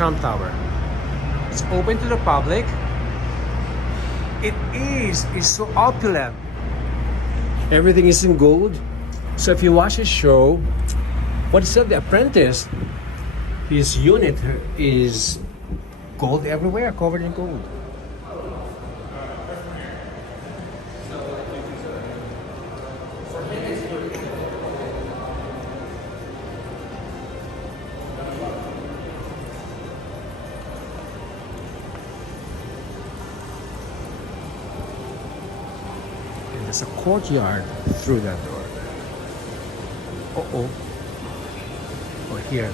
Trump Tower. It's open to the public. It's so opulent. Everything is in gold. So if you watch his show, what is that? The Apprentice, his unit is gold everywhere, covered in gold. There's a courtyard through that door. Uh-oh. Or here.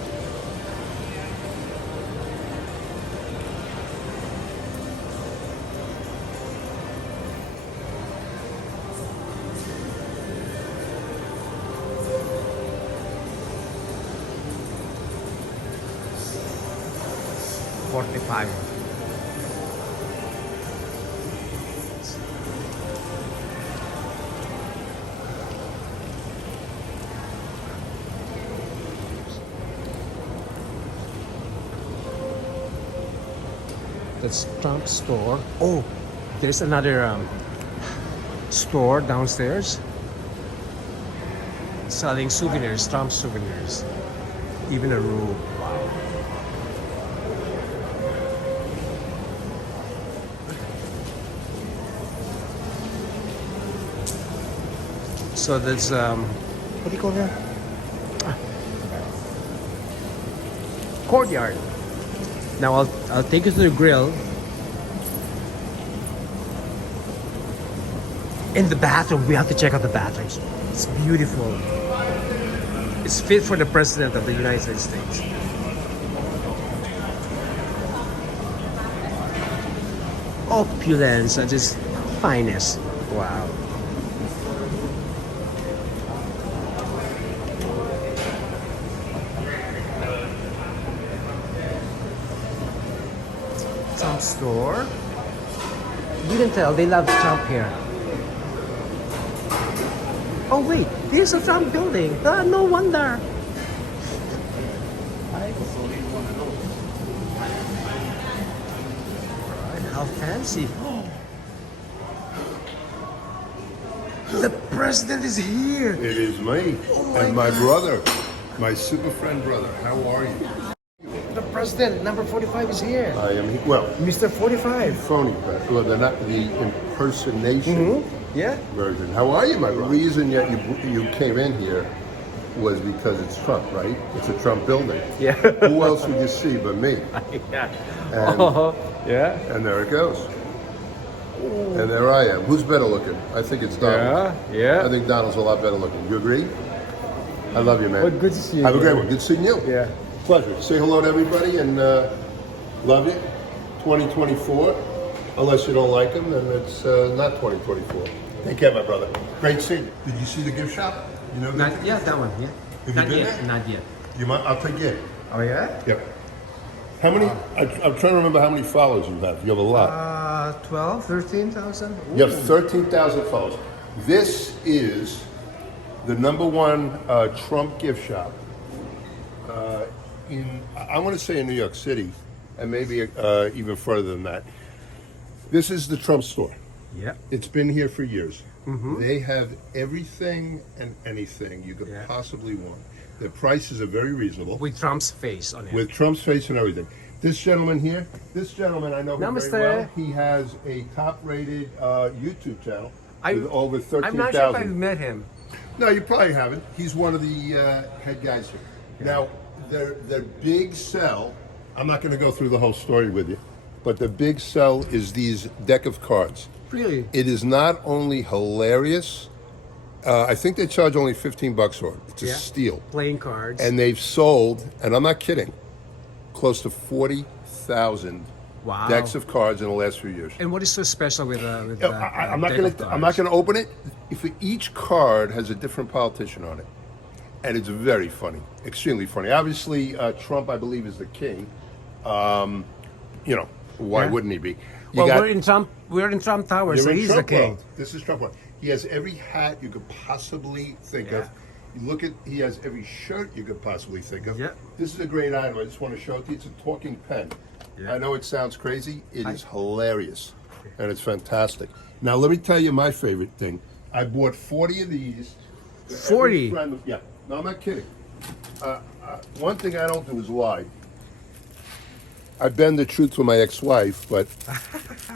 $45. That's Trump's store. Oh, there's another store downstairs selling souvenirs, Trump souvenirs. Even a robe. Wow. So there's what do you call that? Courtyard. Now I'll take you to the grill. In the bathroom, we have to check out the bathrooms. It's beautiful. It's fit for the President of the United States. Opulence at its finest. Wow. Trump store. You can tell they love Trump here. Oh wait, this is a Trump building. No wonder. Alright, how fancy. The president is here. It is me and my brother, my super friend brother. How are you? The president, number 45, is here. I am, well, Mr. 45. phony, but well, they're not the impersonation Yeah? version. How are you, my brother? The reason that you came in here was because it's Trump, right? It's a Trump building. Yeah. Who else would you see but me? Yeah. And, Yeah. and there it goes. And there I am. Who's better looking? I think it's Donald. Yeah. I think Donald's a lot better looking. You agree? I love you, man. Well, good to see you. Have a great one. Good seeing you. Yeah. Pleasure. Say hello to everybody and love you. 2024. Unless you don't like them, then it's not 2024. Take care, my brother. Great seeing you. Did you see the gift shop? You know Not, yeah, that one. Yeah. Have you Not been yet. there? Not yet. You might. I'll take it. Oh yeah. Yep. How many? I'm trying to remember how many followers you have. You have a lot. 12, 13,000. You have 13,000 followers. This is the #1 Trump gift shop I want to say in New York City, and maybe even further than that. This is the Trump store. Yeah. It's been here for years. They have everything and anything you could possibly want. Their prices are very reasonable. With Trump's face on it. With Trump's face and everything. This gentleman here, I know him Namaste. very well. He has a top-rated YouTube channel with over 13,000. I'm not sure if I've met him. No, you probably haven't. He's one of the head guys here. Now, their big sell, I'm not going to go through the whole story with you, but the big sell is these deck of cards. Really? It is not only hilarious, I think they charge only $15 for it. It's a steal. Playing cards. And they've sold, and I'm not kidding, close to 40,000 decks of cards in the last few years. And what is so special with I'm not going to open it. If each card has a different politician on it, and it's very funny, extremely funny. Obviously, Trump, I believe, is the king. Why wouldn't he be? We're in Trump Tower, so he's the king. This is Trump World. He has every hat you could possibly think of. You look at, he has every shirt you could possibly think of. Yeah. This is a great item. I just want to show it to you. It's a talking pen. Yeah. I know it sounds crazy. It is hilarious. And it's fantastic. Now, let me tell you my favorite thing. I bought 40 of these. 40? Yeah. No, I'm not kidding. One thing I don't do is lie. I bend the truth with my ex-wife, but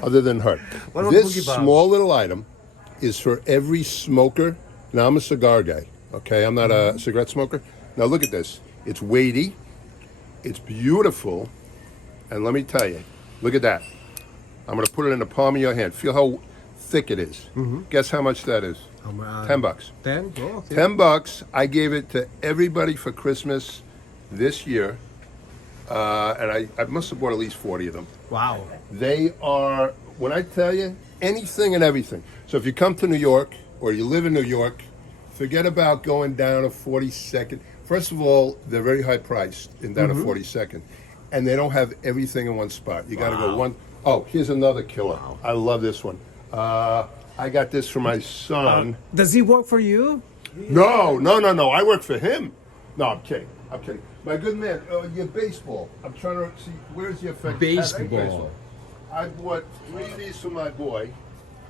other than her. What about This Boogie Bomb? small little item is for every smoker. Now, I'm a cigar guy, okay? I'm not a cigarette smoker. Now, look at this. It's weighty. It's beautiful. And let me tell you, look at that. I'm going to put it in the palm of your hand. Feel how thick it is. Guess how much that is? $10. 10? Oh, okay. $10. I gave it to everybody for Christmas this year. And I must have bought at least 40 of them. Wow. They are, when I tell you, anything and everything. So if you come to New York or you live in New York, forget about going down to 42nd. First of all, they're very high priced in down to 42nd. And they don't have everything in one spot. You got to go one. Oh, here's another killer. I love this one. I got this for my son. Does he work for you? No. I work for him. No, I'm kidding. My good man, your baseball. I'm trying to see, where's your effect? Baseball. I bought 3 of these for my boy.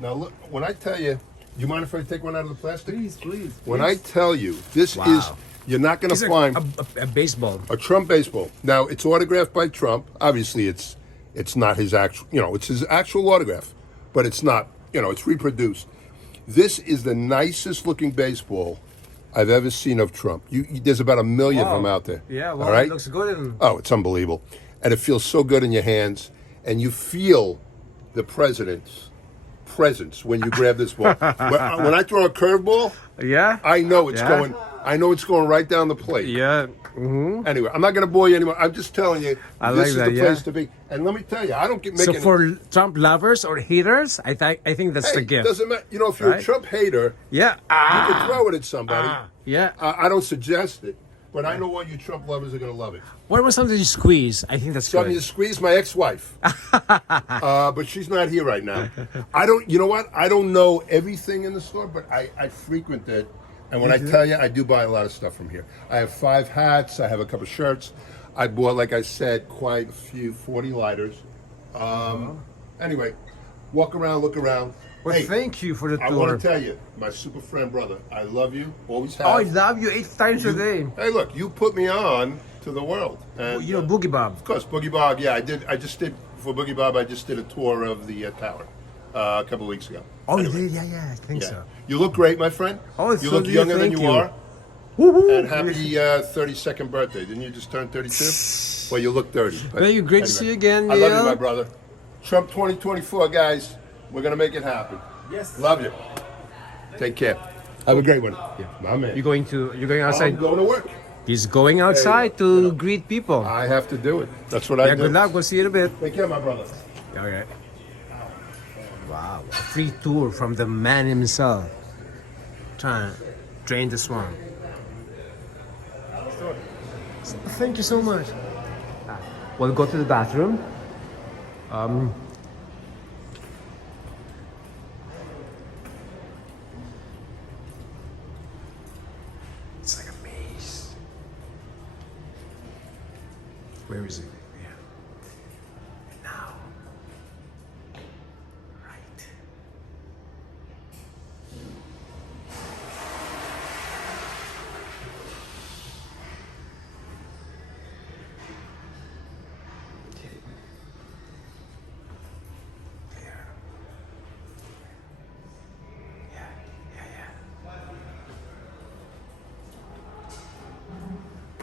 Now, look, when I tell you, do you mind if I take one out of the plastic? Please. When I tell you, this Wow. is, you're not going to find a baseball. a Trump baseball. Now, it's autographed by Trump. Obviously, it's not his actual, it's his actual autograph, but it's not, it's reproduced. This is the nicest looking baseball I've ever seen of Trump. There's about 1 million of them out there. Yeah, well, all right? it looks good. Oh, it's unbelievable. And it feels so good in your hands. And you feel the president's presence when you grab this ball. When I throw a curveball, Yeah? I know it's going right down the plate. Yeah. Anyway, I'm not going to bore you anymore. I'm just telling you, I this like is that, the yeah. place to be. And let me tell you, I don't make So any... for Trump lovers or haters, I think that's the Hey, gift. doesn't matter. If you're a Right? Trump hater, Yeah. you can throw it at somebody. Yeah. I don't suggest it, but I know all you Trump lovers are going to love it. What was something you squeeze? I think that's Something good. to squeeze my ex-wife, but she's not here right now. I don't. You know what? I don't know everything in the store, but I frequent it, and when I tell you, I do buy a lot of stuff from here. I have 5 hats. I have a couple shirts. I bought, like I said, quite a few 40 lighters. Anyway, walk around, look around. Well, Hey, thank you for the I tour. want to tell you, my super friend brother, I love you. Always have. Oh, I love you 8 times a day. Hey, look, you put me on to the world. And, You know, Boogie Bob. of course, Boogie Bob. Yeah, I just did for Boogie Bob. I just did a tour of the tower a couple of weeks ago. Oh, Anyway, yeah, I think so. You look great, my friend. Oh, it's you so look good, younger than thank you you. are. Woo-hoo. And happy 32nd birthday. Didn't you just turn 32? Well, you look 30. But Well, great to see you again, I love you, Neil. my brother. Trump 2024, guys. We're gonna make it happen. Yes. Love you. Take care. Have a great one. Yeah. My man. You're going outside. I'm going to work. He's going outside to greet people. I have to do it. That's what I Yeah, do. good luck. We'll see you in a bit. Take care, my brother. Okay. Wow. A free tour from the man himself. Trying to drain the swamp. Thank you so much. We'll go to the bathroom. It's like a maze. Where is it? Yeah. Now. Right. Okay. There. Yeah.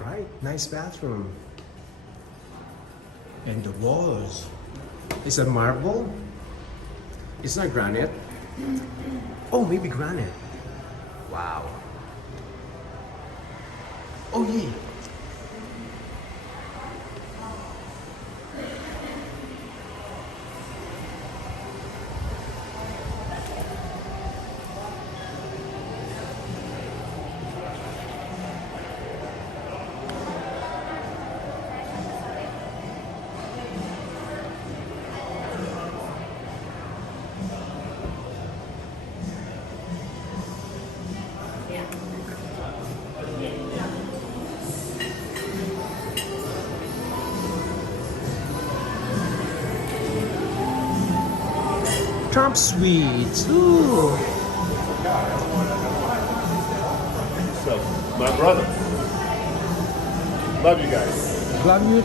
Right, nice bathroom. And the walls. Is it marble? It's not granite. Oh, maybe granite. Wow. Oh yeah. Viraltrump sweets. Ooh. So, my brother. Love you guys. Love you.